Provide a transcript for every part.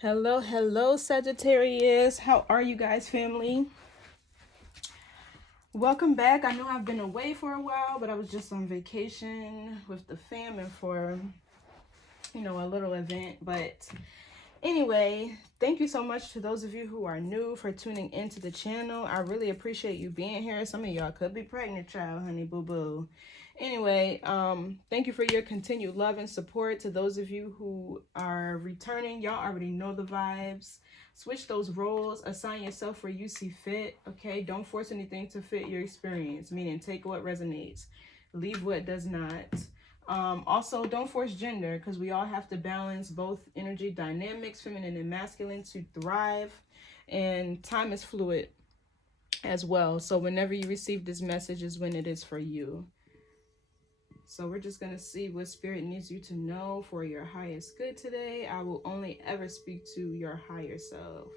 Hello, hello, Sagittarius. How are you guys, family? Welcome back. I know I've been away for a while, but I was just on vacation with the fam and for, a little event. But anyway, thank you so much to those of you who are new for tuning into the channel. I really appreciate you being here. Some of y'all could be pregnant, child, honey, boo-boo. Anyway, thank you for your continued love and support. To those of you who are returning, y'all already know the vibes. Switch those roles, assign yourself where you see fit, okay? Don't force anything to fit your experience, meaning take what resonates, leave what does not. Also, don't force gender, because we all have to balance both energy dynamics, feminine and masculine, to thrive. And time is fluid as well. So whenever you receive this message is when it is for you. So we're just going to see what spirit needs you to know for your highest good today. I will only ever speak to your higher self.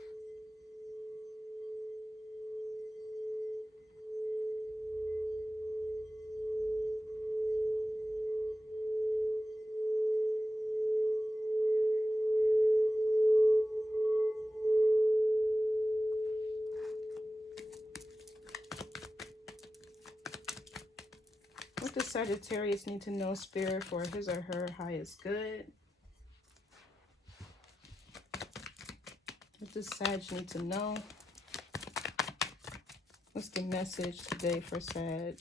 What does Sagittarius need to know, spirit, for his or her highest good? What does Sag need to know? What's the message today for Sag?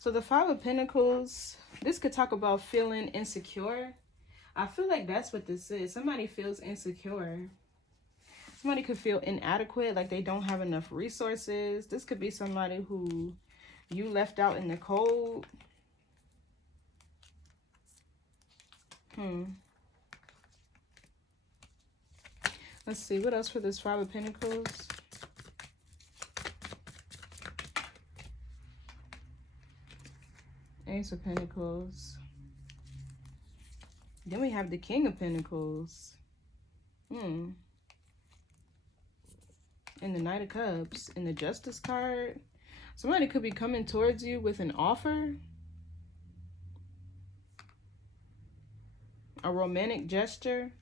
So the Five of Pentacles, this could talk about feeling insecure. I feel like that's what this is. Somebody feels insecure. Somebody could feel inadequate, like they don't have enough resources. This could be somebody who you left out in the cold. Let's see, what else for this Five of Pentacles? Ace of Pentacles. Then we have the King of Pentacles. And the Knight of Cups. And the Justice card. Somebody could be coming towards you with an offer. A romantic gesture.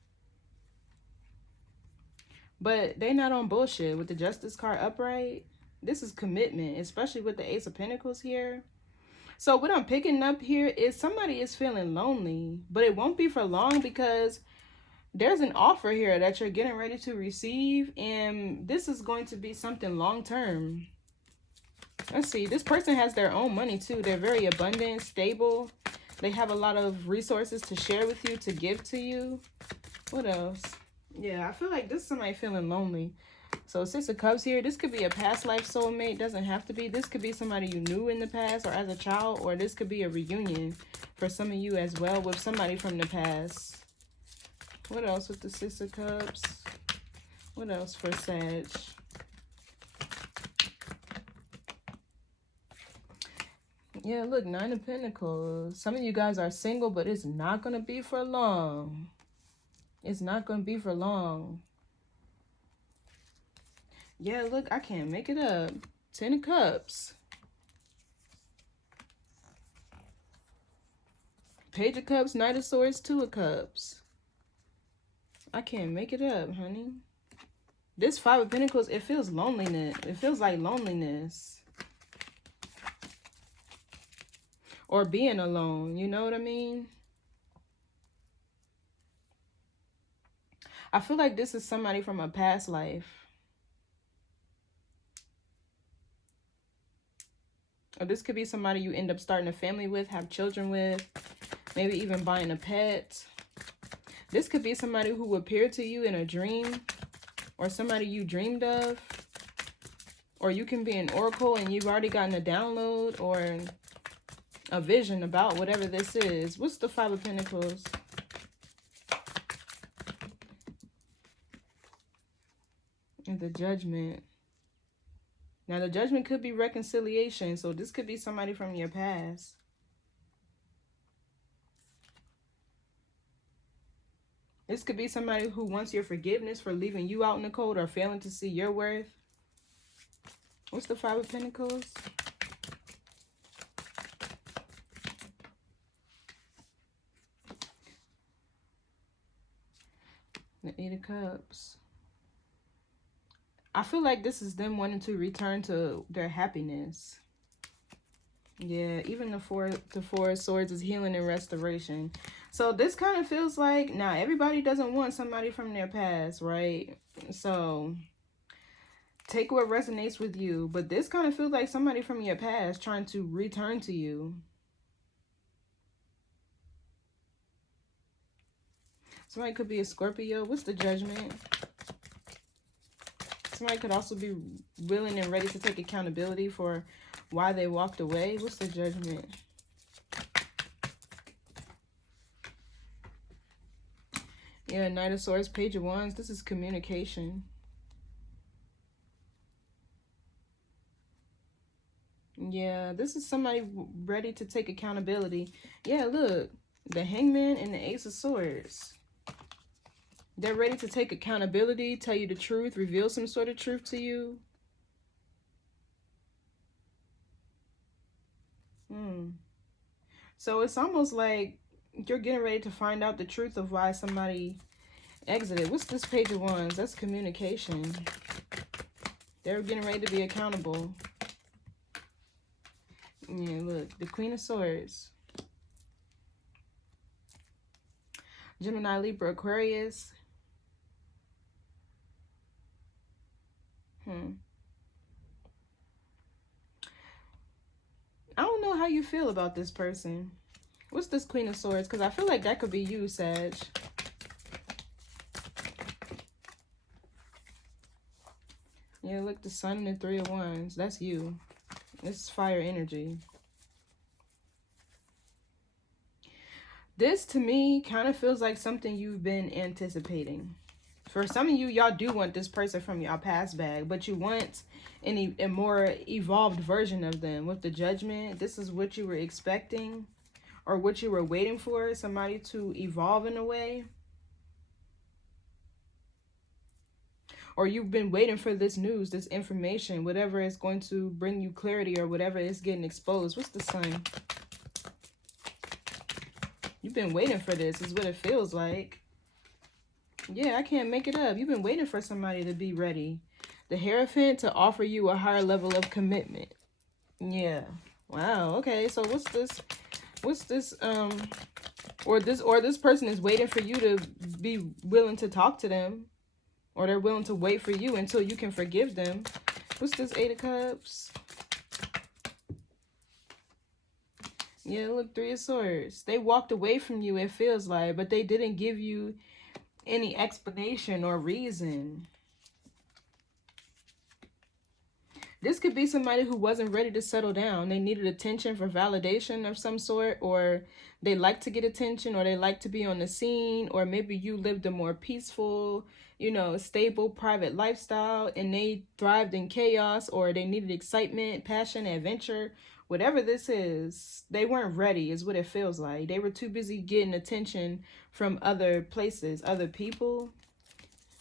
But they not on bullshit with the Justice card upright. This is commitment, especially with the Ace of Pentacles here. So what I'm picking up here is somebody is feeling lonely, but it won't be for long because there's an offer here that you're getting ready to receive, and this is going to be something long-term. Let's see, this person has their own money too. They're very abundant, stable. They have a lot of resources to share with you, to give to you. What else? Yeah, I feel like this is somebody feeling lonely. So Six of Cups here, this could be a past life soulmate. Doesn't have to be. This could be somebody you knew in the past or as a child, or this could be a reunion for some of you as well with somebody from the past. What else with the Six of Cups? What else for Sag? Yeah, look, Nine of Pentacles. Some of you guys are single, but it's not going to be for long. It's not going to be for long. Yeah, look, I can't make it up. Ten of Cups. Page of Cups, Knight of Swords, Two of Cups. I can't make it up, honey. This Five of Pentacles, it feels loneliness. It feels like loneliness. Or being alone, you know what I mean? I feel like this is somebody from a past life. Or this could be somebody you end up starting a family with, have children with, maybe even buying a pet. This could be somebody who appeared to you in a dream, or somebody you dreamed of. Or you can be an oracle and you've already gotten a download or a vision about whatever this is. What's the Five of Pentacles? And the Judgment. Now, the Judgment could be reconciliation. So this could be somebody from your past. This could be somebody who wants your forgiveness for leaving you out in the cold or failing to see your worth. What's the Five of Pentacles? The Eight of Cups. I feel like this is them wanting to return to their happiness. Yeah, even the four of Swords is healing and restoration. So this kind of feels like, now everybody doesn't want somebody from their past, right? So take what resonates with you. But this kind of feels like somebody from your past trying to return to you. Somebody could be a Scorpio. What's the Judgment? Somebody could also be willing and ready to take accountability for why they walked away. What's the Judgment? Yeah, Knight of Swords, Page of Wands. This is communication. Yeah, this is somebody ready to take accountability. Yeah, look. The Hangman and the Ace of Swords. They're ready to take accountability, tell you the truth, reveal some sort of truth to you. So it's almost like you're getting ready to find out the truth of why somebody exited. What's this Page of Wands? That's communication. They're getting ready to be accountable. Yeah, look, the Queen of Swords. Gemini, Libra, Aquarius. I don't know how you feel about this person. What's this Queen of Swords? Because I feel like that could be you, Sag. Yeah, look, the Sun and the Three of Wands. That's you. This is fire energy. This, to me, kind of feels like something you've been anticipating. For some of you, y'all do want this person from y'all past bag, but you want a more evolved version of them. With the Judgment, this is what you were expecting or what you were waiting for, somebody to evolve in a way. Or you've been waiting for this news, this information, whatever is going to bring you clarity or whatever is getting exposed. What's the Sun? You've been waiting for this, is what it feels like. Yeah, I can't make it up. You've been waiting for somebody to be ready. The Hierophant to offer you a higher level of commitment. Yeah. Wow. Okay. So what's this? What's this? Or this person is waiting for you to be willing to talk to them, or they're willing to wait for you until you can forgive them. What's this Eight of Cups? Yeah, look, Three of Swords. They walked away from you, it feels like, but they didn't give you any explanation or reason. This could be somebody who wasn't ready to settle down. They needed attention for validation of some sort, or they like to get attention, or they like to be on the scene, or maybe you lived a more peaceful, you know, stable, private lifestyle, and they thrived in chaos, or they needed excitement, passion, adventure. Whatever this is, they weren't ready, is what it feels like. They were too busy getting attention from other places, other people.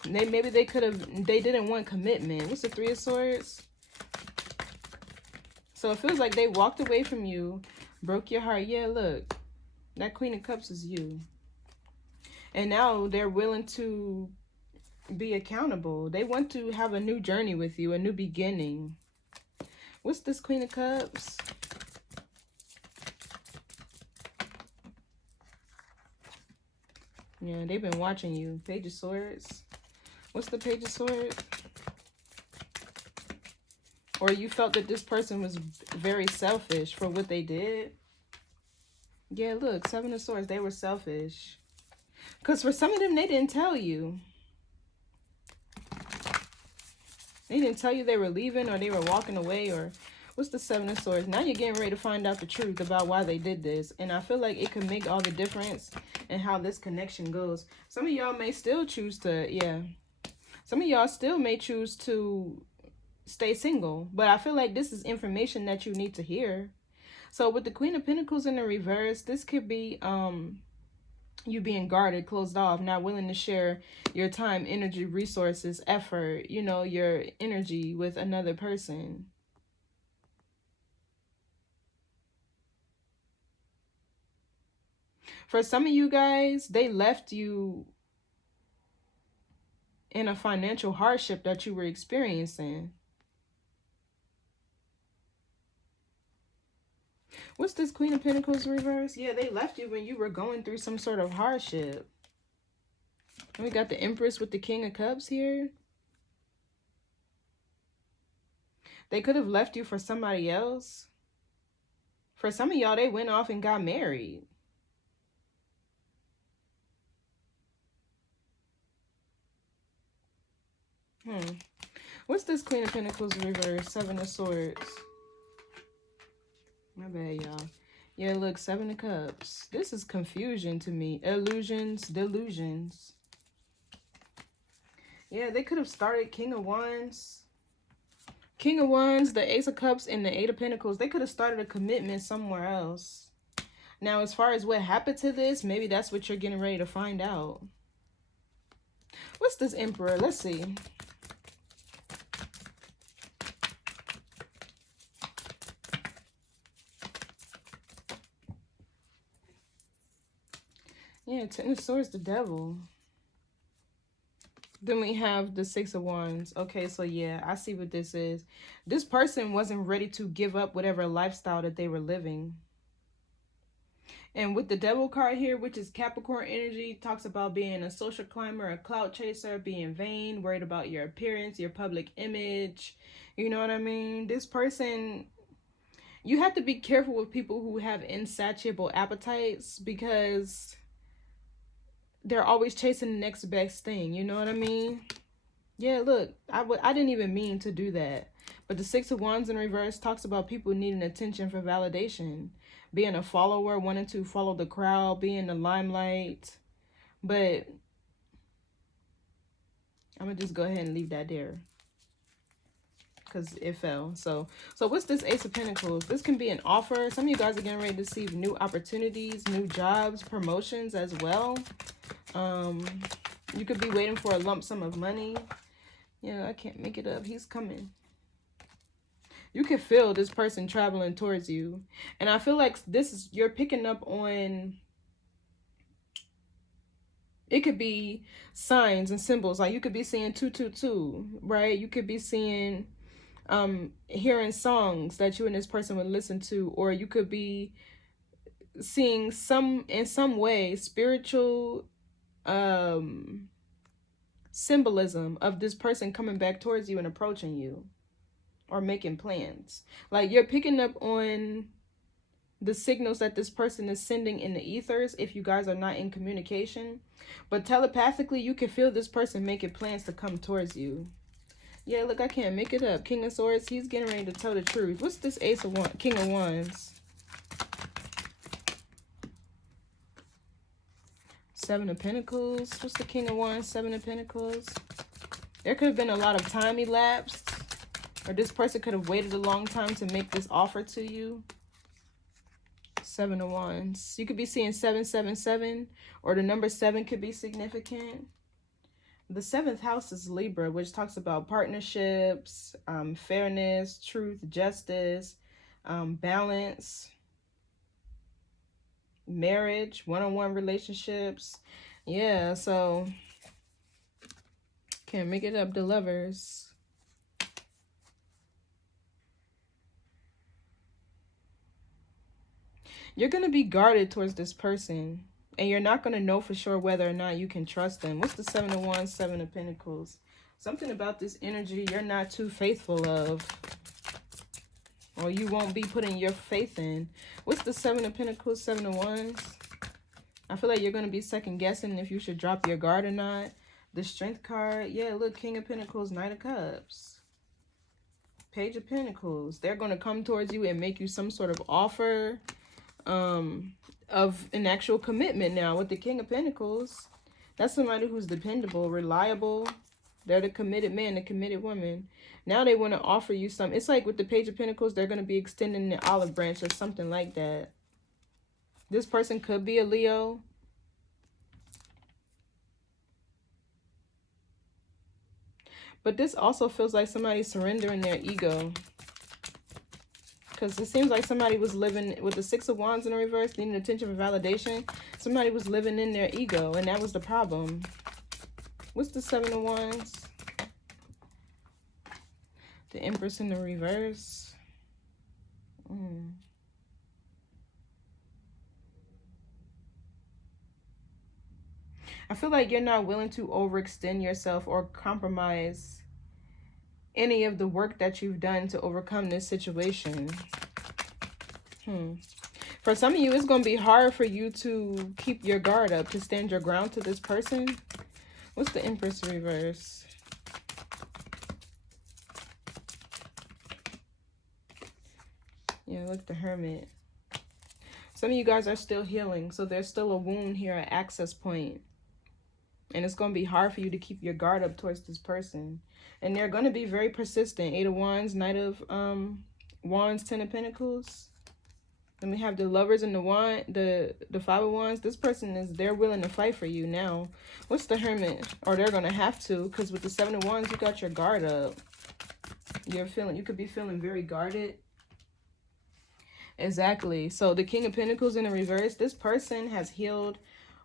Maybe they didn't want commitment. What's the Three of Swords? So it feels like they walked away from you, broke your heart. Yeah, look, that Queen of Cups is you. And now they're willing to be accountable. They want to have a new journey with you, a new beginning. What's this Queen of Cups? Yeah, they've been watching you. Page of Swords. What's the Page of Swords? Or you felt that this person was very selfish for what they did. Yeah, look, Seven of Swords. They were selfish. Because for some of them, they didn't tell you. They didn't tell you they were leaving or they were walking away. Or what's the Seven of Swords? Now you're getting ready to find out the truth about why they did this. And I feel like it could make all the difference in how this connection goes. Some of y'all may still choose to, yeah. Some of y'all still may choose to stay single. But I feel like this is information that you need to hear. So with the Queen of Pentacles in the reverse, this could be you being guarded, closed off, not willing to share your time, energy, resources, effort, you know, your energy with another person. For some of you guys, they left you in a financial hardship that you were experiencing. What's this Queen of Pentacles reverse? Yeah, they left you when you were going through some sort of hardship. We got the Empress with the King of Cups here. They could have left you for somebody else. For some of y'all, they went off and got married. What's this Queen of Pentacles reverse? Seven of Swords. My bad, y'all. Yeah, look, Seven of Cups. This is confusion to me. Illusions, delusions. Yeah, they could have started King of Wands. King of Wands, the Ace of Cups, and the Eight of Pentacles. They could have started a commitment somewhere else. Now, as far as what happened to this, maybe that's what you're getting ready to find out. What's this Emperor? Let's see. Yeah, Ten of Swords, the Devil. Then we have the Six of Wands. Okay, so yeah, I see what this is. This person wasn't ready to give up whatever lifestyle that they were living. And with the Devil card here, which is Capricorn energy, talks about being a social climber, a clout chaser, being vain, worried about your appearance, your public image. You know what I mean? This person, you have to be careful with people who have insatiable appetites, because they're always chasing the next best thing. You know what I mean? Yeah, look, I didn't even mean to do that. But the Six of Wands in reverse talks about people needing attention for validation. Being a follower, wanting to follow the crowd, being in the limelight. But I'm going to just go ahead and leave that there, because it fell. So what's this Ace of Pentacles? This can be an offer. Some of you guys are getting ready to receive new opportunities, new jobs, promotions as well. You could be waiting for a lump sum of money. Yeah, I can't make it up. He's coming. You can feel this person traveling towards you. And I feel like this is, you're picking up on, it could be signs and symbols. Like you could be seeing 222, right? You could be seeing, hearing songs that you and this person would listen to, or you could be seeing in some way, spiritual, symbolism of this person coming back towards you and approaching you or making plans. Like you're picking up on the signals that this person is sending in the ethers if you guys are not in communication. But telepathically, you can feel this person making plans to come towards you. Yeah, look, I can't make it up. King of Swords, he's getting ready to tell the truth. What's this Ace of Wands? King of Wands. Seven of Pentacles. What's the King of Wands? Seven of Pentacles. There could have been a lot of time elapsed, or this person could have waited a long time to make this offer to you. Seven of Wands. You could be seeing 777, or the number 7 could be significant. The 7th house is Libra, which talks about partnerships, fairness, truth, justice, balance, marriage, one-on-one relationships. Yeah, so can't make it up. The Lovers. You're going to be guarded towards this person, and you're not going to know for sure whether or not you can trust them. What's the 7 of Wands, 7 of Pentacles? Something about this energy you're not too faithful of, or you won't be putting your faith in. What's the 7 of Pentacles, 7 of Wands? I feel like you're going to be second guessing if you should drop your guard or not. The Strength card. Yeah, look, King of Pentacles, Knight of Cups. Page of Pentacles. They're going to come towards you and make you some sort of offer of an actual commitment now. With the King of Pentacles, that's somebody who's dependable, reliable. They're the committed man, the committed woman. Now they want to offer you some. It's like with the Page of Pentacles, they're going to be extending the olive branch or something like that. This person could be a Leo. But this also feels like somebody's surrendering their ego. Because it seems like somebody was living with the Six of Wands in the reverse, needing attention for validation. Somebody was living in their ego, and that was the problem. What's the Seven of Wands? The Empress in the reverse. I feel like you're not willing to overextend yourself or compromise any of the work that you've done to overcome this situation. For some of you, it's going to be hard for you to keep your guard up, to stand your ground to this person. What's the Empress reverse? Yeah, look, the Hermit. Some of you guys are still healing, so there's still a wound here, an access point. And it's going to be hard for you to keep your guard up towards this person. And they're going to be very persistent. Eight of Wands, Knight of Wands, Ten of Pentacles. Then we have the Lovers and the Five of Wands. This person they're willing to fight for you now. What's the Hermit? Or they're going to have to, because with the Seven of Wands, you got your guard up. You could be feeling very guarded. Exactly. So the King of Pentacles in the reverse, this person has healed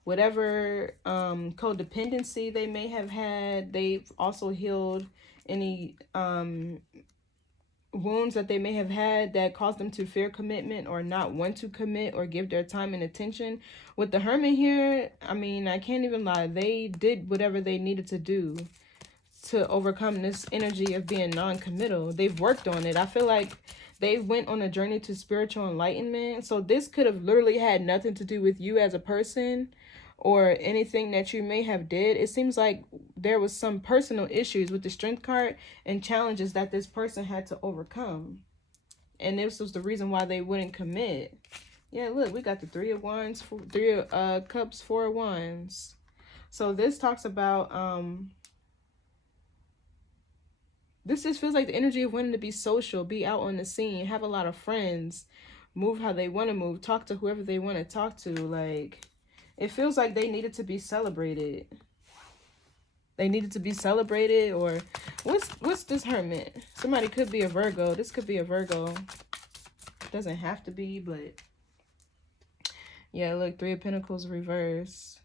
whatever codependency they may have had. They've also healed any wounds that they may have had that caused them to fear commitment or not want to commit or give their time and attention. With the Hermit here, I mean, I can't even lie. They did whatever they needed to do to overcome this energy of being non-committal. They've worked on it. I feel like they went on a journey to spiritual enlightenment. So this could have literally had nothing to do with you as a person or anything that you may have did. It seems like there was some personal issues with the Strength card and challenges that this person had to overcome. And this was the reason why they wouldn't commit. Yeah, look, we got the Three of Wands, Three of Cups, Four of Wands. So this talks about this just feels like the energy of wanting to be social, be out on the scene, have a lot of friends, move how they want to move, talk to whoever they want to talk to. Like, it feels like they needed to be celebrated. They needed to be celebrated. Or what's this Hermit? Somebody could be a Virgo. This could be a Virgo. Doesn't have to be, but yeah, look, Three of Pentacles reverse.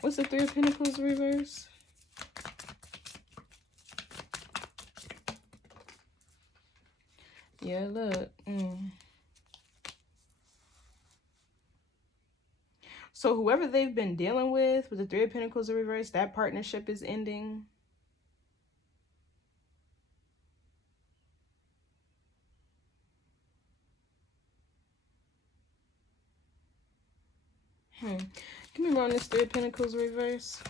What's the Three of Pentacles reverse? Yeah, look. So whoever they've been dealing with the Three of Pentacles reverse, that partnership is ending. Give me more on this Three of Pentacles reverse.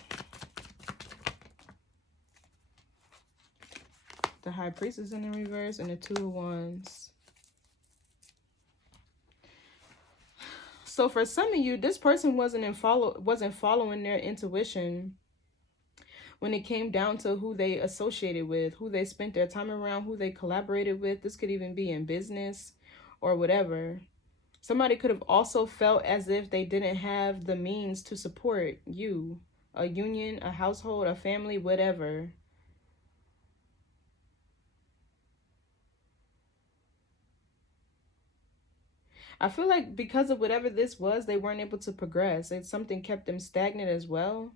The High Priestess in the reverse and the Two of Wands. So for some of you, this person wasn't following their intuition when it came down to who they associated with, who they spent their time around, who they collaborated with. This could even be in business or whatever. Somebody could have also felt as if they didn't have the means to support you, a union, a household, a family, whatever. I feel like because of whatever this was, they weren't able to progress. It's something kept them stagnant as well.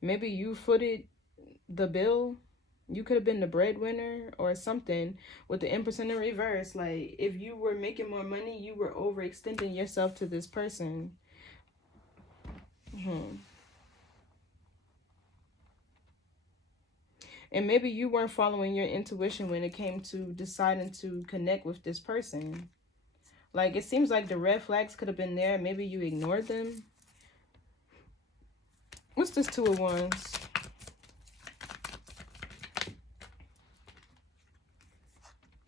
Maybe you footed the bill. You could have been the breadwinner or something. With the Empress in the reverse, like if you were making more money, you were overextending yourself to this person. And maybe you weren't following your intuition when it came to deciding to connect with this person. Like, it seems like the red flags could have been there. Maybe you ignored them. What's this Two of Wands?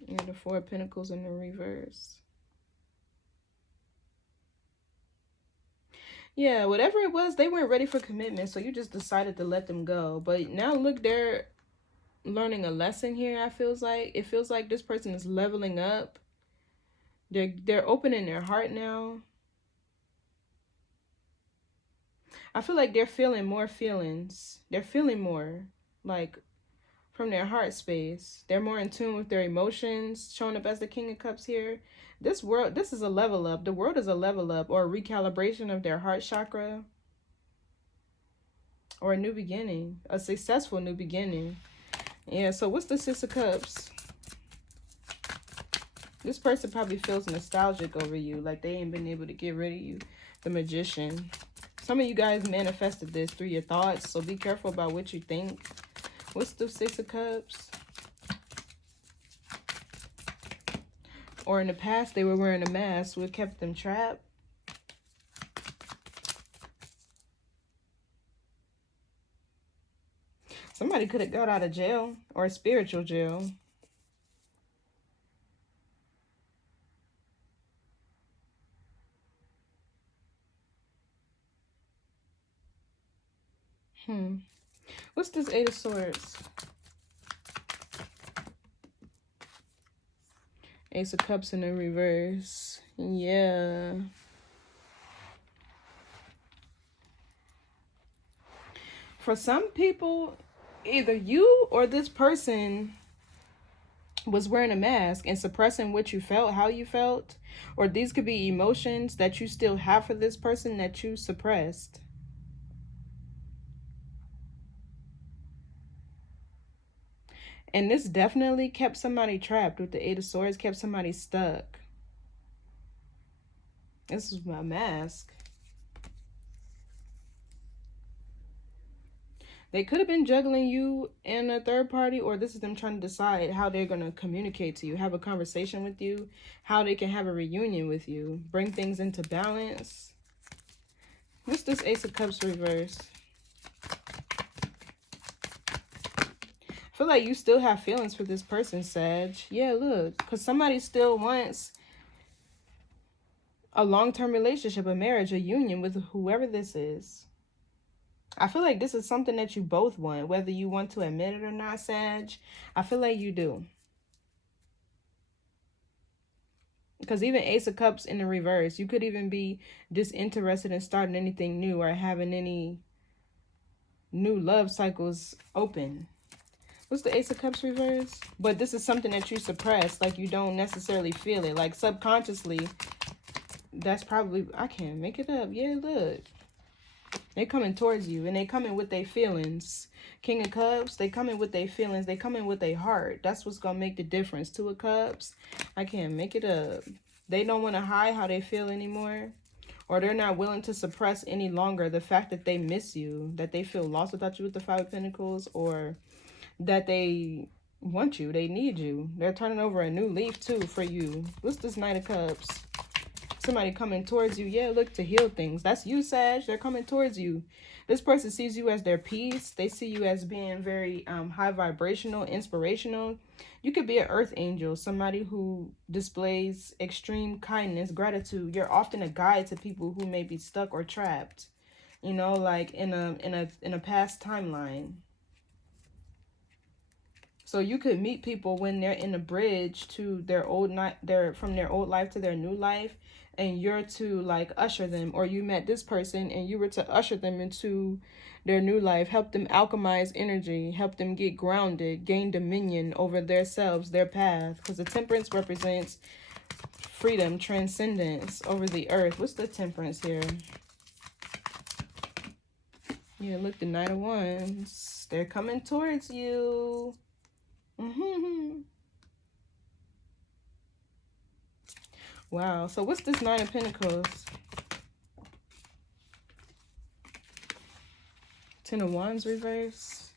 Yeah, the Four of Pentacles in the reverse. Yeah, whatever it was, they weren't ready for commitment, so you just decided to let them go. But now look, they're learning a lesson here. It feels like this person is leveling up. They're opening their heart now. I feel like they're feeling more feelings. They're feeling more, like, from their heart space. They're more in tune with their emotions, showing up as the King of Cups here. This is a level up. The world is a level up or a recalibration of their heart chakra or a new beginning, a successful new beginning. Yeah, so what's the Six of Cups? This person probably feels nostalgic over you, like they ain't been able to get rid of you. The Magician. Some of you guys manifested this through your thoughts, so be careful about what you think. What's the Six of Cups? Or in the past, they were wearing a mask, what kept them trapped. Somebody could have got out of jail or a spiritual jail. What's this Eight of Swords? Ace of Cups in the reverse. Yeah. For some people, either you or this person was wearing a mask and suppressing what you felt, how you felt, or these could be emotions that you still have for this person that you suppressed. And this definitely kept somebody trapped with the Eight of Swords, kept somebody stuck. This is my mask. They could have been juggling you and a third party, or this is them trying to decide how they're going to communicate to you, have a conversation with you, how they can have a reunion with you, bring things into balance. What's this Ace of Cups reverse? I feel like you still have feelings for this person, Sag. Yeah, look, because somebody still wants a long-term relationship, a marriage, a union with whoever this is. I feel like this is something that you both want, whether you want to admit it or not, Sag. I feel like you do. Because even Ace of Cups in the reverse, you could even be disinterested in starting anything new or having any new love cycles open. What's the Ace of Cups reverse? But this is something that you suppress, like you don't necessarily feel it. Like subconsciously, that's probably, I can't make it up. Yeah, look. They coming towards you, and they coming with their feelings. King of Cups, they coming with their feelings. They coming with their heart. That's what's going to make the difference. Two of Cups, I can't make it up. They don't want to hide how they feel anymore. Or they're not willing to suppress any longer the fact that they miss you. That they feel lost without you with the Five of Pentacles. Or that they want you. They need you. They're turning over a new leaf, too, for you. What's this Knight of Cups? Somebody coming towards you. Yeah, look, to heal things. That's you, Sag. They're coming towards you. This person sees you as their peace. They see you as being very high vibrational, inspirational. You could be an earth angel, somebody who displays extreme kindness, gratitude. You're often a guide to people who may be stuck or trapped, you know, like in a past timeline. So you could meet people when they're in a bridge to their from their old life to their new life, and you're to like usher them, or you met this person and you were to usher them into their new life, help them alchemize energy, help them get grounded, gain dominion over themselves, their path, because the Temperance represents freedom, transcendence over the earth. What's the Temperance here? Yeah, look, the Knight of Wands. They're coming towards you. Wow. So what's this Nine of Pentacles? Ten of Wands reverse.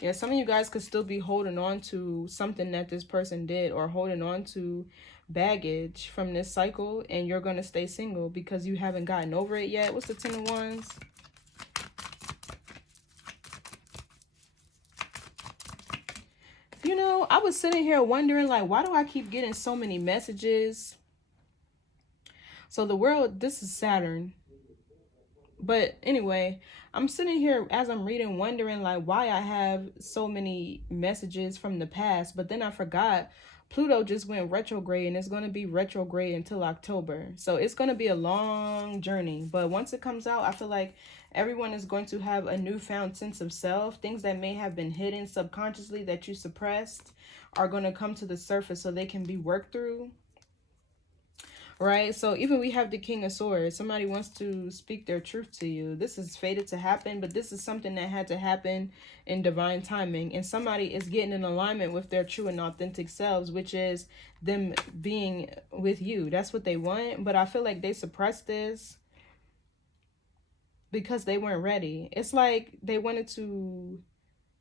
Yeah, some of you guys could still be holding on to something that this person did, or holding on to baggage from this cycle, and you're going to stay single because you haven't gotten over it yet. What's the Ten of Wands? You know, I was sitting here wondering, like, why do I keep getting so many messages? So the world, this is Saturn. But anyway, I'm sitting here as I'm reading, wondering, like, why I have so many messages from the past. But then I forgot Pluto just went retrograde, and it's going to be retrograde until October. So it's going to be a long journey. But once it comes out, I feel like Everyone is going to have a newfound sense of self. Things that may have been hidden subconsciously that you suppressed are going to come to the surface so they can be worked through. Right? So even we have the King of Swords. Somebody wants to speak their truth to you. This is fated to happen, but this is something that had to happen in divine timing. And somebody is getting in alignment with their true and authentic selves, which is them being with you. That's what they want. But I feel like they suppressed this because they weren't ready. It's like they wanted to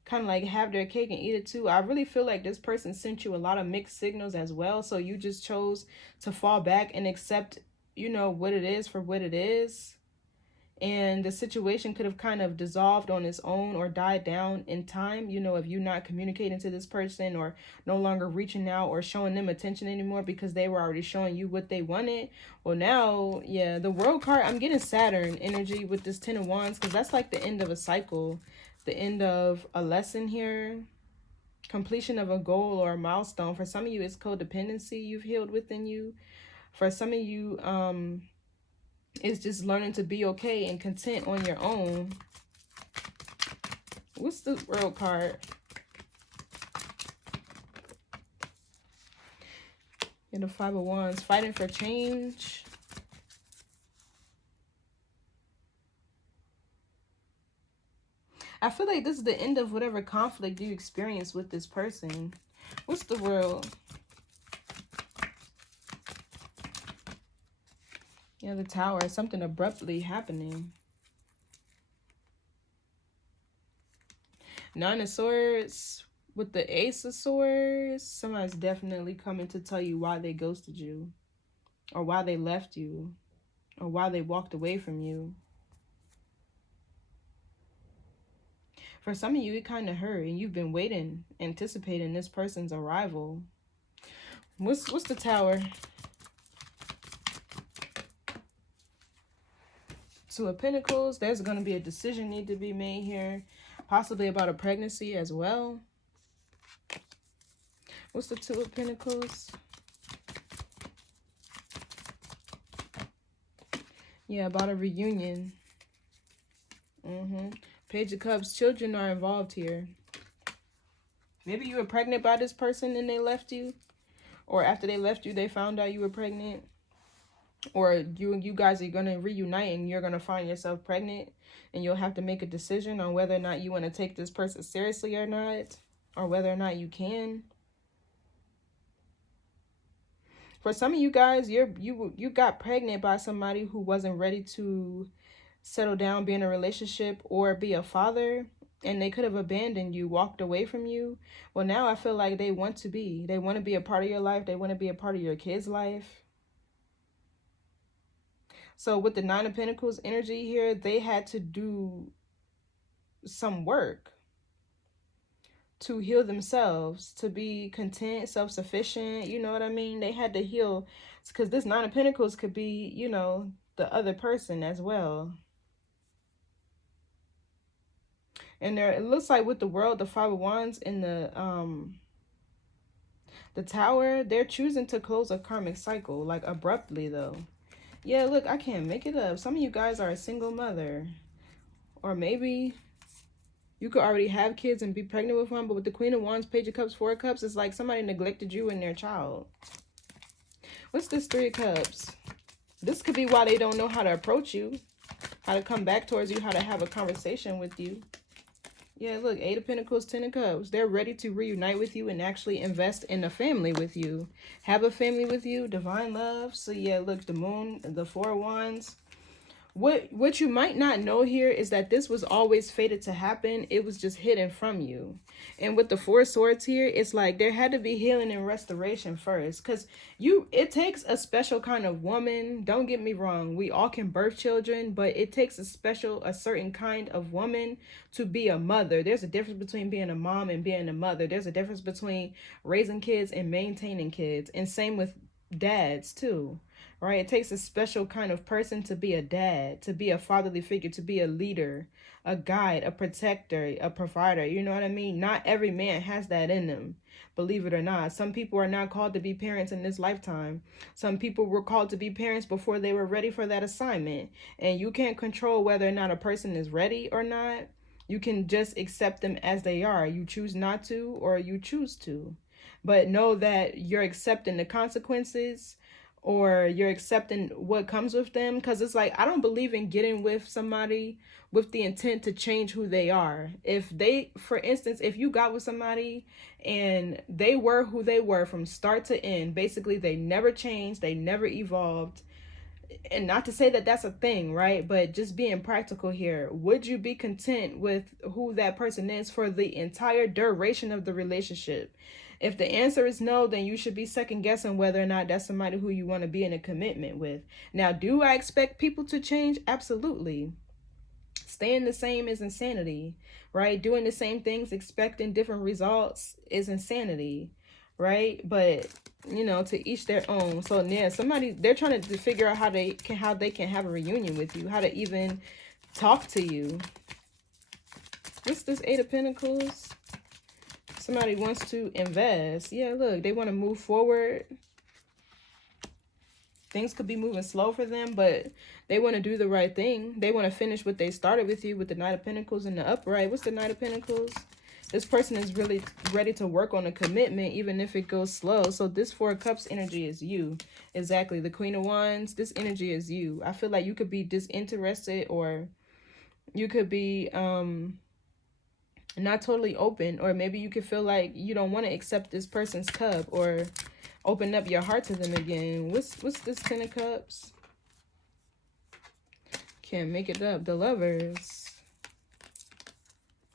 kind of like have their cake and eat it too. I really feel like this person sent you a lot of mixed signals as well. So you just chose to fall back and accept, you know, what it is for what it is. And the situation could have kind of dissolved on its own or died down in time, you know, if you're not communicating to this person or no longer reaching out or showing them attention anymore because they were already showing you what they wanted. Well, now, yeah, the World card, I'm getting Saturn energy with this 10 of Wands because that's like the end of a cycle, the end of a lesson here, completion of a goal or a milestone. For some of you, it's codependency you've healed within you. For some of you, it's just learning to be okay and content on your own. What's the World card? And the Five of Wands, fighting for change. I feel like this is the end of whatever conflict you experience with this person. What's the World? Yeah, the Tower. Something abruptly happening. Nine of Swords with the Ace of Swords. Somebody's definitely coming to tell you why they ghosted you, or why they left you, or why they walked away from you. For some of you, it kind of hurt, and you've been waiting, anticipating this person's arrival. What's the Tower? Two of Pentacles. There's going to be a decision need to be made here, possibly about a pregnancy as well. What's the Two of Pentacles? Yeah, about a reunion. Page of Cups. Children are involved here. Maybe you were pregnant by this person and they left you. Or after they left you, they found out you were pregnant. Or you guys are going to reunite and you're going to find yourself pregnant. And you'll have to make a decision on whether or not you want to take this person seriously or not. Or whether or not you can. For some of you guys, you got pregnant by somebody who wasn't ready to settle down, be in a relationship, or be a father, and they could have abandoned you, walked away from you. Well, now I feel like they want to be. They want to be a part of your life. They want to be a part of your kid's life. So with the Nine of Pentacles energy here, they had to do some work to heal themselves, to be content, self-sufficient. You know what I mean? They had to heal, because this Nine of Pentacles could be, you know, the other person as well. And there, it looks like with the World, the Five of Wands, and the Tower, they're choosing to close a karmic cycle, like abruptly though. Yeah, look, I can't make it up. Some of you guys are a single mother, or maybe you could already have kids and be pregnant with one, but with the Queen of Wands, Page of Cups, Four of Cups, it's like somebody neglected you and their child. What's this Three of Cups? This could be why they don't know how to approach you, how to come back towards you, how to have a conversation with you. Yeah, look, Eight of Pentacles, Ten of Cups. They're ready to reunite with you and actually invest in a family with you. Have a family with you, divine love. So yeah, look, the Moon, the Four of Wands. What you might not know here is that this was always fated to happen. It was just hidden from you. And with the Four of Swords here, it's like there had to be healing and restoration first. Because it takes a special kind of woman. Don't get me wrong. We all can birth children, but it takes a certain kind of woman to be a mother. There's a difference between being a mom and being a mother. There's a difference between raising kids and maintaining kids. And same with dads too, right? It takes a special kind of person to be a dad, to be a fatherly figure, to be a leader, a guide, a protector, a provider. You know what I mean? Not every man has that in them, believe it or not. Some people are not called to be parents in this lifetime. Some people were called to be parents before they were ready for that assignment. And you can't control whether or not a person is ready or not. You can just accept them as they are. You choose not to, or you choose to. But know that you're accepting the consequences, or you're accepting what comes with them. Because it's like, I don't believe in getting with somebody with the intent to change who they are. If they, for instance, if you got with somebody and they were who they were from start to end, basically they never changed, they never evolved, and not to say that that's a thing, right? But just being practical here, would you be content with who that person is for the entire duration of the relationship? If the answer is no, then you should be second guessing whether or not that's somebody who you want to be in a commitment with. Now, do I expect people to change? Absolutely. Staying the same is insanity, right? Doing the same things, expecting different results is insanity, right? But you know, to each their own. So yeah, somebody, they're trying to figure out how they can have a reunion with you, how to even talk to you. What's this Eight of Pentacles? Somebody wants to invest. Yeah, look, they want to move forward. Things could be moving slow for them, but they want to do the right thing. They want to finish what they started with you with the Knight of Pentacles and the upright. What's the Knight of Pentacles? This person is really ready to work on a commitment, even if it goes slow. So this Four of Cups energy is you. Exactly. The Queen of Wands, this energy is you. I feel like you could be disinterested, or you could be not totally open, or maybe you could feel like you don't want to accept this person's cup or open up your heart to them again. What's this Ten of Cups? Can't make it up. The Lovers.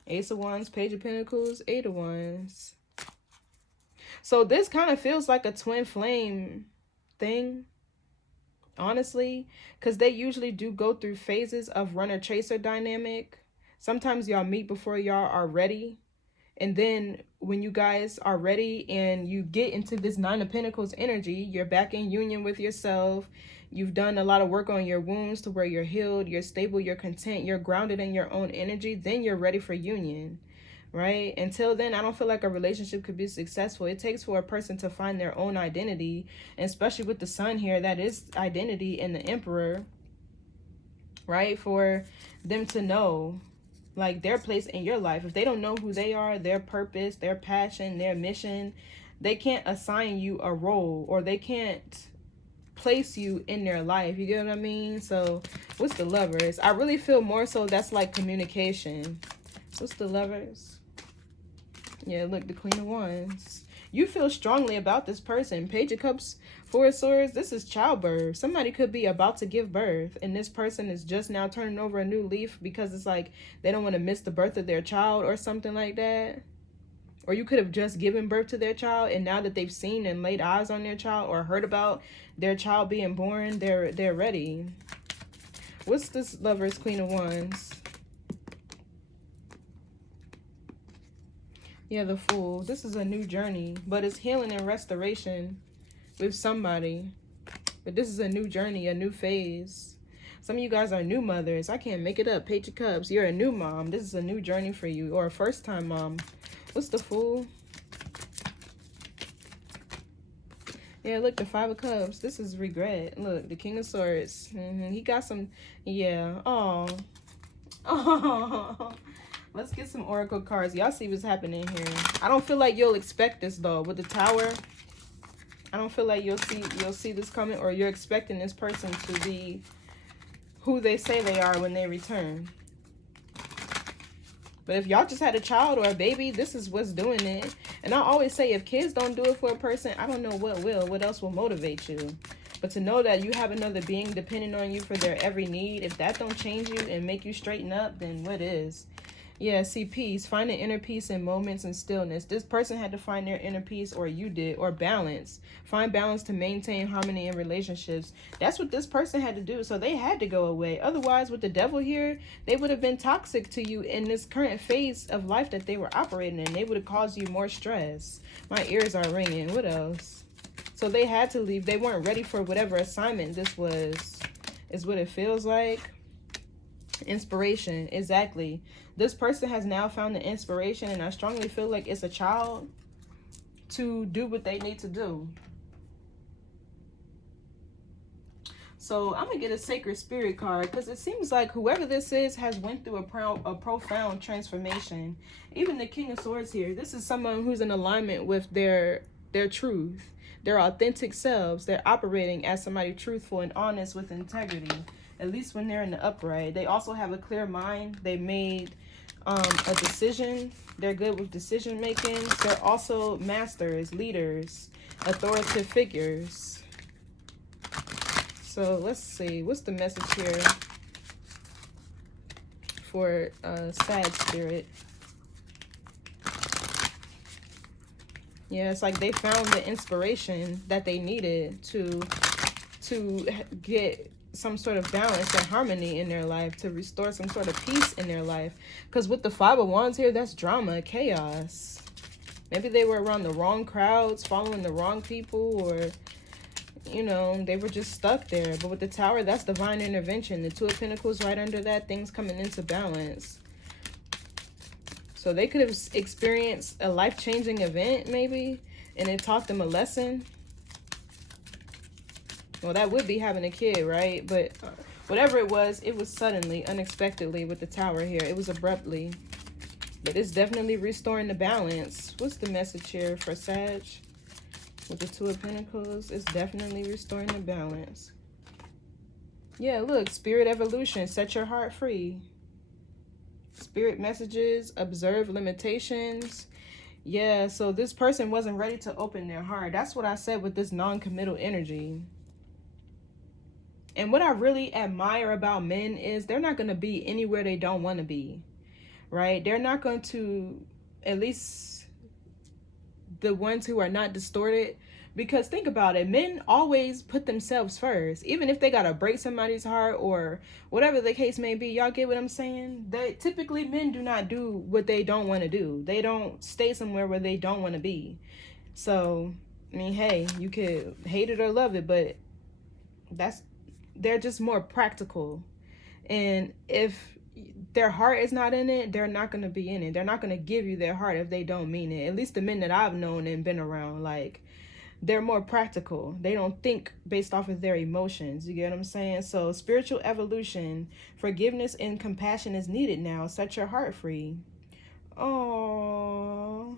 Ace of Wands, Page of Pentacles, Eight of Wands. So this kind of feels like a twin flame thing, honestly, because they usually do go through phases of runner-chaser dynamic. Sometimes y'all meet before y'all are ready. And then when you guys are ready and you get into this Nine of Pentacles energy, you're back in union with yourself. You've done a lot of work on your wounds to where you're healed, you're stable, you're content, you're grounded in your own energy. Then you're ready for union, right? Until then, I don't feel like a relationship could be successful. It takes for a person to find their own identity, and especially with the Sun here, that is identity, and the Emperor, right? For them to know like their place in your life. If they don't know who they are, their purpose, their passion, their mission, they can't assign you a role, or they can't place you in their life. You get what I mean? So what's the Lovers? I really feel more so that's like communication. What's the Lovers? Yeah, look, the Queen of Wands. You feel strongly about this person. Page of Cups, Four of Swords. This is childbirth. Somebody could be about to give birth, and this person is just now turning over a new leaf because it's like they don't want to miss the birth of their child or something like that. Or you could have just given birth to their child, and now that they've seen and laid eyes on their child or heard about their child being born, they're ready. What's this Lovers, Queen of Wands? Yeah, the Fool. This is a new journey, but it's healing and restoration with somebody. But this is a new journey, a new phase. Some of you guys are new mothers. I can't make it up. Page of Cups. You're a new mom. This is a new journey for you, or a first-time mom. What's the Fool? Yeah, look, the Five of Cups. This is regret. Look, the King of Swords. He got some, yeah. Oh. Oh. Let's get some oracle cards. Y'all see what's happening here. I don't feel like you'll expect this though. With the Tower, I don't feel like you'll see this coming, or you're expecting this person to be who they say they are when they return. But if y'all just had a child or a baby, this is what's doing it. And I always say, if kids don't do it for a person, I don't know what will. What else will motivate you? But to know that you have another being depending on you for their every need, if that don't change you and make you straighten up, then what is? Yeah, see, peace. Find an inner peace in moments and stillness. This person had to find their inner peace, or you did, or balance. Find balance to maintain harmony in relationships. That's what this person had to do. So they had to go away. Otherwise, with the Devil here, they would have been toxic to you in this current phase of life that they were operating in. They would have caused you more stress. My ears are ringing. What else? So they had to leave. They weren't ready for whatever assignment this was, is what it feels like. Inspiration, exactly. This person has now found the inspiration, and I strongly feel like it's a child to do what they need to do. So I'm gonna get a sacred spirit card, because it seems like whoever this is has went through a profound transformation. Even the King of Swords here, this is someone who's in alignment with their truth, their authentic selves. They're operating as somebody truthful and honest with integrity, at least when they're in the upright. They also have a clear mind. They made a decision. They're good with decision making. They're also masters, leaders, authoritative figures. So let's see, what's the message here for Sag spirit? Yeah, it's like they found the inspiration that they needed to get some sort of balance and harmony in their life, to restore some sort of peace in their life. Because with the Five of Wands here, that's drama, chaos. Maybe they were around the wrong crowds, following the wrong people, or you know, they were just stuck there. But with the Tower, that's divine intervention. The Two of Pentacles right under that, things coming into balance. So they could have experienced a life-changing event, maybe, and it taught them a lesson. Well, that would be having a kid, right? But whatever it was suddenly, unexpectedly with the Tower here. It was abruptly. But it's definitely restoring the balance. What's the message here for Sag? With the Two of Pentacles, it's definitely restoring the balance. Yeah, look, spirit evolution, set your heart free. Spirit messages, observe limitations. Yeah, so this person wasn't ready to open their heart. That's what I said with this non-committal energy. And what I really admire about men is they're not going to be anywhere they don't want to be, right? They're not going to, at least the ones who are not distorted, because think about it, men always put themselves first, even if they gotta break somebody's heart or whatever the case may be. Y'all get what I'm saying? They typically, men do not do what they don't want to do. They don't stay somewhere where they don't want to be. So I mean, hey, you could hate it or love it, but they're just more practical. And if their heart is not in it, they're not going to be in it. They're not going to give you their heart if they don't mean it. At least the men that I've known and been around, like, they're more practical. They don't think based off of their emotions. You get what I'm saying? So spiritual evolution, forgiveness and compassion is needed now. Set your heart free. Oh,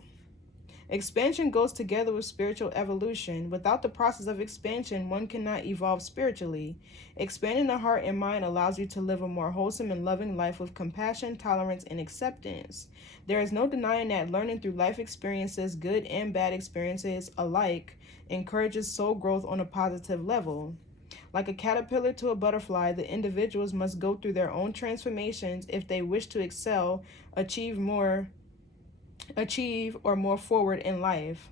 expansion goes together with spiritual evolution. Without the process of expansion, one cannot evolve spiritually. Expanding the heart and mind allows you to live a more wholesome and loving life with compassion, tolerance, and acceptance. There is no denying that learning through life experiences, good and bad experiences alike, encourages soul growth on a positive level. Like a caterpillar to a butterfly, the individuals must go through their own transformations if they wish to excel, achieve or more forward in life.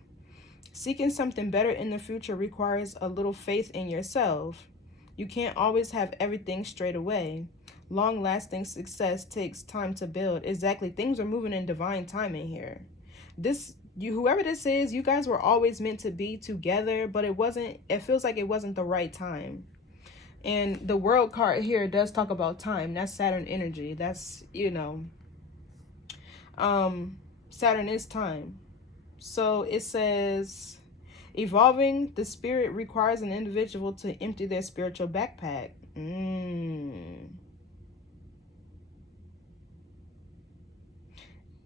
Seeking something better in the future requires a little faith in yourself. You can't always have everything straight away. Long-lasting success takes time to build. Exactly. Things are moving in divine timing here. Whoever this is, you guys were always meant to be together, but it feels like it wasn't the right time. And the World card here does talk about time. That's Saturn energy. That's, Saturn is time. So it says, evolving the spirit requires an individual to empty their spiritual backpack.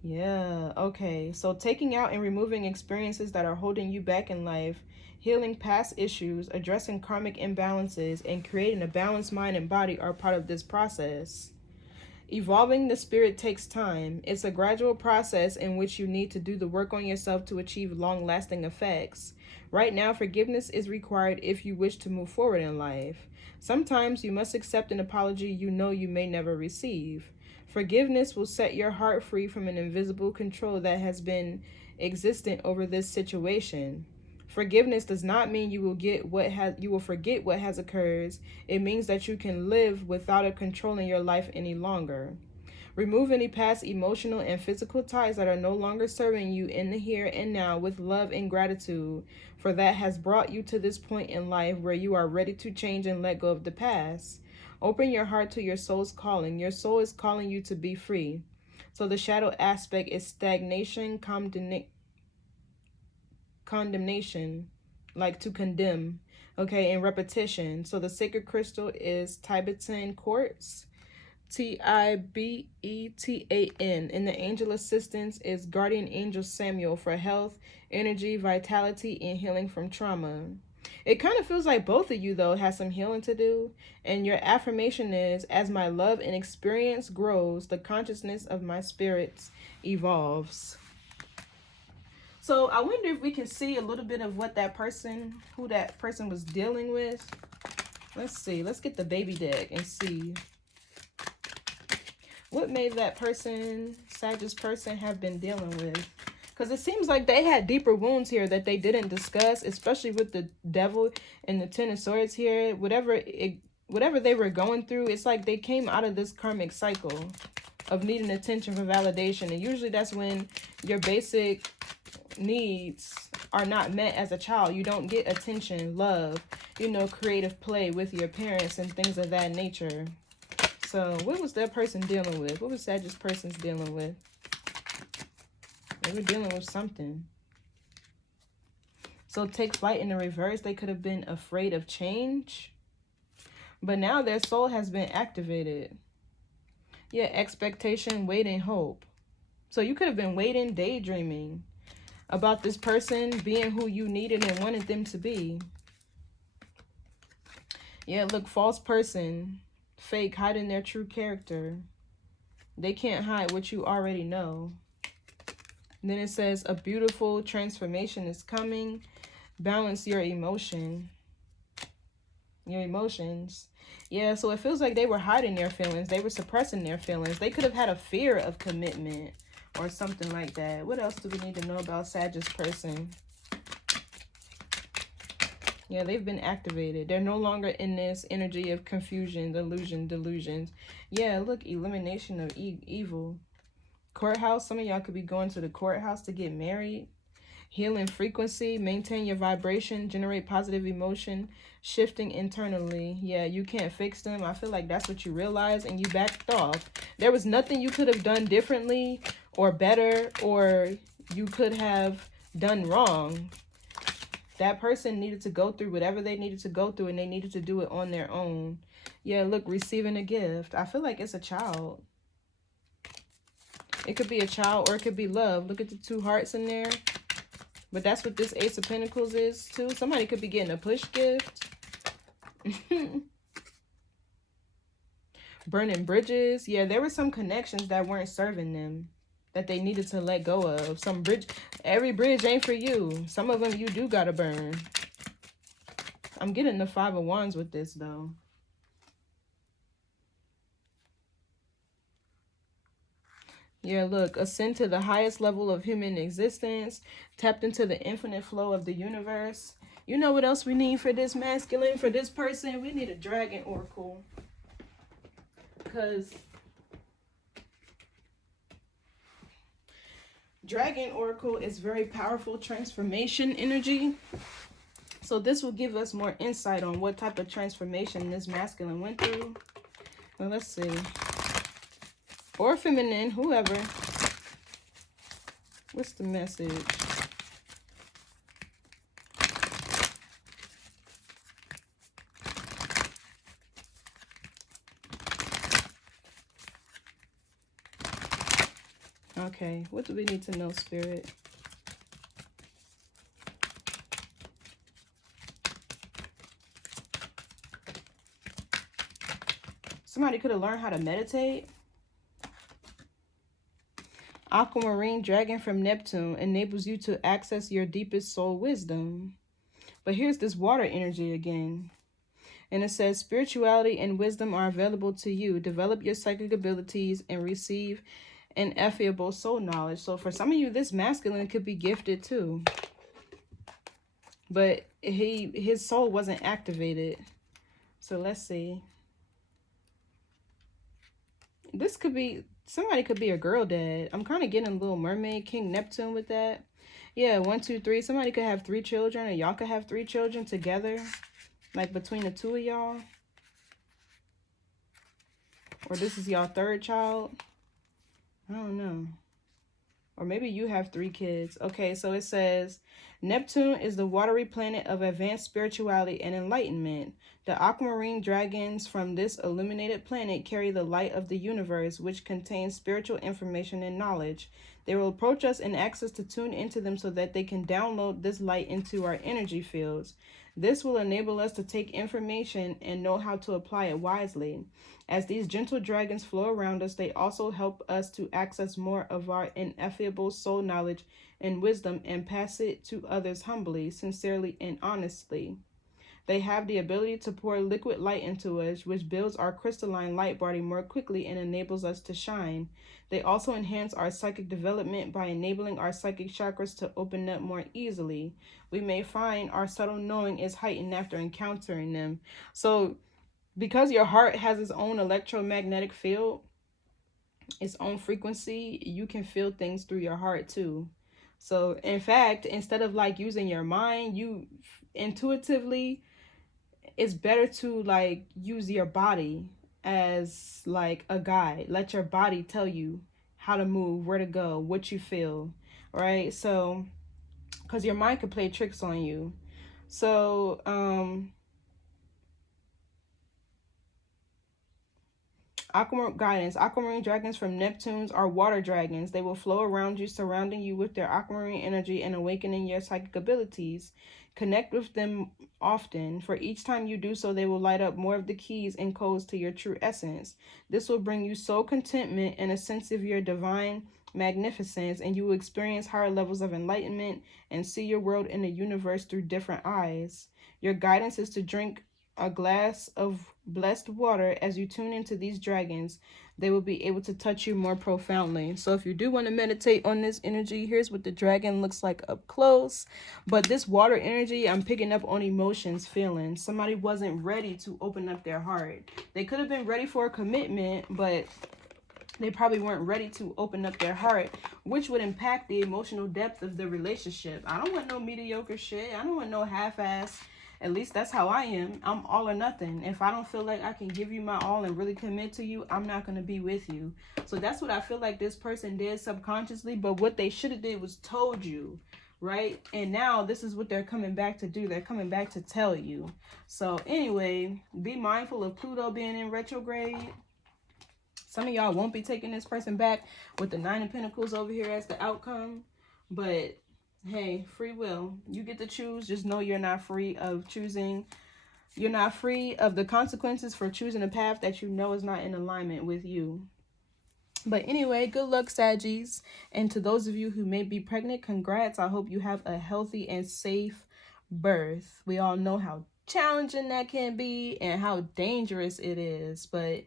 Yeah, okay. So taking out and removing experiences that are holding you back in life, healing past issues, addressing karmic imbalances, and creating a balanced mind and body are part of this process. Evolving the spirit takes time. It's a gradual process in which you need to do the work on yourself to achieve long-lasting effects. Right now, forgiveness is required if you wish to move forward in life. Sometimes you must accept an apology you know you may never receive. Forgiveness will set your heart free from an invisible control that has been existent over this situation. Forgiveness does not mean you will forget what has occurred. It means that you can live without it controlling your life any longer. Remove any past emotional and physical ties that are no longer serving you in the here and now with love and gratitude, for that has brought you to this point in life where you are ready to change and let go of the past. Open your heart to your soul's calling. Your soul is calling you to be free. So the shadow aspect is stagnation, condemnation, like to condemn, okay, and repetition. So the sacred crystal is Tibetan quartz, Tibetan, and the angel assistance is guardian angel Samuel for health, energy, vitality, and healing from trauma. It kind of feels like both of you, though, has some healing to do. And your affirmation is, as my love and experience grows, the consciousness of my spirits evolves. So I wonder if we can see a little bit of what who that person was dealing with. Let's see. Let's get the baby deck and see. What may that person, Sagittarius person, have been dealing with? Because it seems like they had deeper wounds here that they didn't discuss, especially with the devil and the Ten of Swords here. Whatever they were going through, it's like they came out of this karmic cycle of needing attention for validation. And usually that's when your basic needs are not met as a child. You don't get attention, love, creative play with your parents and things of that nature. So what was that person dealing with? What was Sagittarius person's dealing with? They were dealing with something. So take flight in the reverse. They could have been afraid of change. But now their soul has been activated. Yeah, expectation, waiting, hope. So you could have been waiting, daydreaming about this person being who you needed and wanted them to be. Yeah, look, false person, fake, hiding their true character. They can't hide what you already know. And then it says a beautiful transformation is coming. Balance your emotions. Yeah, so it feels like they were hiding their feelings. They were suppressing their feelings. They could have had a fear of commitment or something like that. What else do we need to know about Sagittarius person? Yeah, they've been activated. They're no longer in this energy of confusion, delusions. Yeah, look, elimination of evil. Courthouse, some of y'all could be going to the courthouse to get married. Healing frequency, maintain your vibration, generate positive emotion, shifting internally. Yeah, you can't fix them. I feel like that's what you realized and you backed off. There was nothing you could have done differently or better, or you could have done wrong. That person needed to go through whatever they needed to go through, and they needed to do it on their own. Yeah, look, receiving a gift. I feel like it's a child. It could be a child or it could be love. Look at the two hearts in there. But that's what this Ace of Pentacles is too. Somebody could be getting a push gift. Burning bridges. Yeah, there were some connections that weren't serving them, that they needed to let go of. Every bridge ain't for you. Some of them you do gotta burn. I'm getting the Five of Wands with this though. Yeah, look, ascend to the highest level of human existence, tapped into the infinite flow of the universe. You know what else we need for this masculine, for this person? We need a dragon oracle. Because dragon oracle is very powerful transformation energy. So this will give us more insight on what type of transformation this masculine went through. Well, let's see. Or feminine, whoever. What's the message? Okay, what do we need to know, Spirit? Somebody could have learned how to meditate. Aquamarine dragon from Neptune enables you to access your deepest soul wisdom. But here's this water energy again. And it says, spirituality and wisdom are available to you. Develop your psychic abilities and receive ineffable soul knowledge. So for some of you, this masculine could be gifted too. But his soul wasn't activated. So let's see. This could be somebody could be a girl dad. I'm kind of getting a Little Mermaid, King Neptune with that. Yeah, 1, 2, 3. Somebody could have 3 children, and y'all could have 3 children together, like between the 2 of y'all. Or this is y'all 3rd child. I don't know. Or maybe you have 3 kids. Okay, so it says, Neptune is the watery planet of advanced spirituality and enlightenment. The aquamarine dragons from this illuminated planet carry the light of the universe, which contains spiritual information and knowledge. They will approach us and ask us to tune into them so that they can download this light into our energy fields. This will enable us to take information and know how to apply it wisely. As these gentle dragons flow around us, they also help us to access more of our ineffable soul knowledge and wisdom and pass it to others humbly, sincerely, and honestly. They have the ability to pour liquid light into us, which builds our crystalline light body more quickly and enables us to shine. They also enhance our psychic development by enabling our psychic chakras to open up more easily. We may find our subtle knowing is heightened after encountering them. So, because your heart has its own electromagnetic field, its own frequency, you can feel things through your heart too. So, in fact, instead of like using your mind, you intuitively, it's better to like use your body as like a guide. Let your body tell you how to move, where to go, what you feel, right? So, because your mind could play tricks on you. So, aquamarine dragons from Neptune's are water dragons. They will flow around you, surrounding you with their aquamarine energy and awakening your psychic abilities. Connect with them often. For each time you do so, they will light up more of the keys and codes to your true essence. This will bring you soul contentment and a sense of your divine magnificence, and you will experience higher levels of enlightenment and see your world and the universe through different eyes. Your guidance is to drink a glass of blessed water. As you tune into these dragons, they will be able to touch you more profoundly. So if you do want to meditate on this energy, here's what the dragon looks like up close. But this water energy, I'm picking up on emotions, feelings. Somebody wasn't ready to open up their heart. They could have been ready for a commitment, but they probably weren't ready to open up their heart, which would impact the emotional depth of the relationship. I don't want no mediocre shit. I don't want no half-ass. At least that's how I am. I'm all or nothing. If I don't feel like I can give you my all and really commit to you, I'm not going to be with you. So that's what I feel like this person did subconsciously. But what they should have did was told you, right? And now this is what they're coming back to do. They're coming back to tell you. So anyway, be mindful of Pluto being in retrograde. Some of y'all won't be taking this person back with the 9 of Pentacles over here as the outcome. But hey, free will. You get to choose. Just know you're not free of choosing. You're not free of the consequences for choosing a path that you know is not in alignment with you. But anyway, good luck, Saggies. And to those of you who may be pregnant, congrats. I hope you have a healthy and safe birth. We all know how challenging that can be and how dangerous it is. But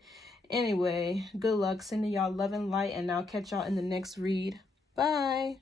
anyway, good luck. Sending y'all love and light. And I'll catch y'all in the next read. Bye.